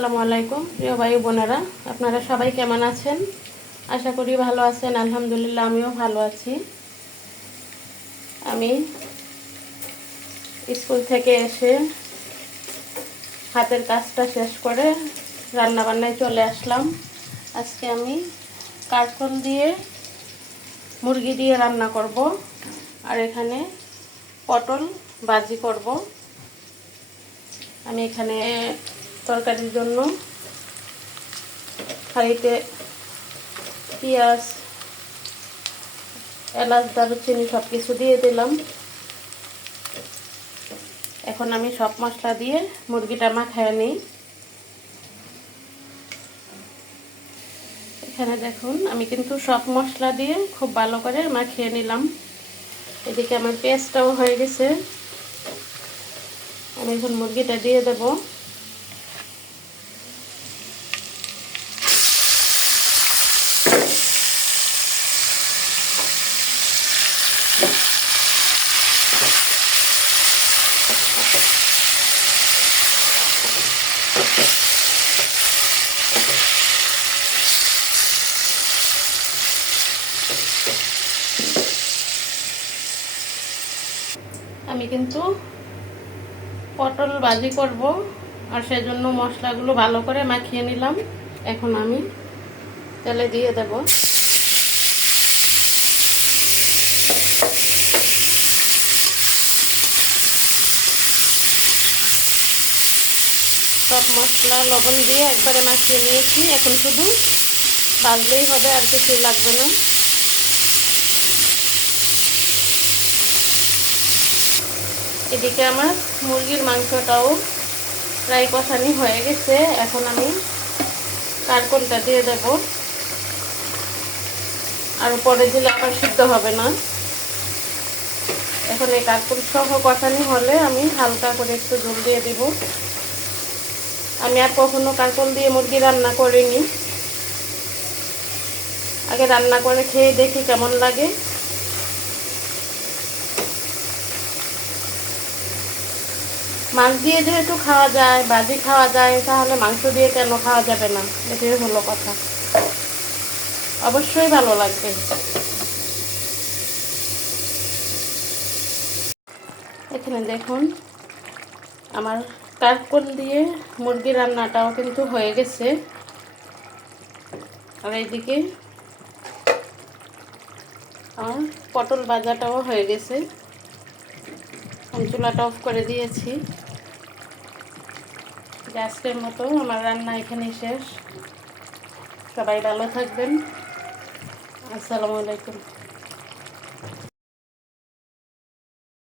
আসসালামু আলাইকুম, প্রিয় ভাই বোনেরা। আপনারা সবাই কেমন আছেন? আশা করি ভালো আছেন, আলহামদুলিল্লাহ আমিও ভালো আছি। আমি স্কুল থেকে এসে হাতের কাজটা শেষ করে রান্না বান্নায় চলে আসলাম। আজকে আমি কাঠকল দিয়ে মুরগি দিয়ে রান্না করব আর এখানে পটল ভাজি করব। আমি এখানে তরকারির জন্য। হাঁড়িতে পেঁয়াজ, এলাচ, দারুচিনি সব কিছু দিয়ে দিলাম। এখন আমি সব মশলা দিয়ে মুরগিটা মাখায় নিই। এখানে দেখুন, আমি কিন্তু সব মশলা দিয়ে খুব ভালো করে মাখিয়ে নিলাম। এদিকে আমার পেস্টটাও হয়ে গেছে। আমি এখন মুরগিটা দিয়ে দেবো। আমি কিন্তু পটল ভাজি করব আর সেজন্য মশলাগুলো ভালো করে মাখিয়ে নিলাম। এখন আমি তেলে দিয়ে দেব। সব মশলা, লবণ দিয়ে একবারে মাখিয়ে নিয়েছি। এখন শুধু বাজলেই হবে, আর কিছু লাগবে না। এদিকে আমার মুরগির মাংসটাও প্রায় কষানি হয়ে গেছে। এখন আমি কারকলটা দিয়ে দেব। আর পরে দিলে আবার সিদ্ধ হবে না। এখন এই কারকল সহ কষানি হলে আমি হালকা করে একটু জল দিয়ে দিব। আমি আর কখনো কারকল দিয়ে মুরগি রান্না করিনি। আগে রান্না করে খেয়ে দেখি কেমন লাগে। মাছ দিয়ে যেহেতু খাওয়া যায় বাজি খাওয়া যায়, তাহলে মাংস দিয়ে কেন খাওয়া যাবে না? এটাই হলো কথা। অবশ্যই ভালো লাগবে। এখানে দেখুন, আমার কারকল দিয়ে মুরগি রান্নাটাও কিন্তু হয়ে গেছে। আর এইদিকে আমার পটল ভাজাটাও হয়ে গেছে। চুলাটা অফ করে দিয়েছি। আজকের মতো আমার রান্না এখানেই শেষ। সবাই ভালো থাকবেন। আসসালামু আলাইকুম।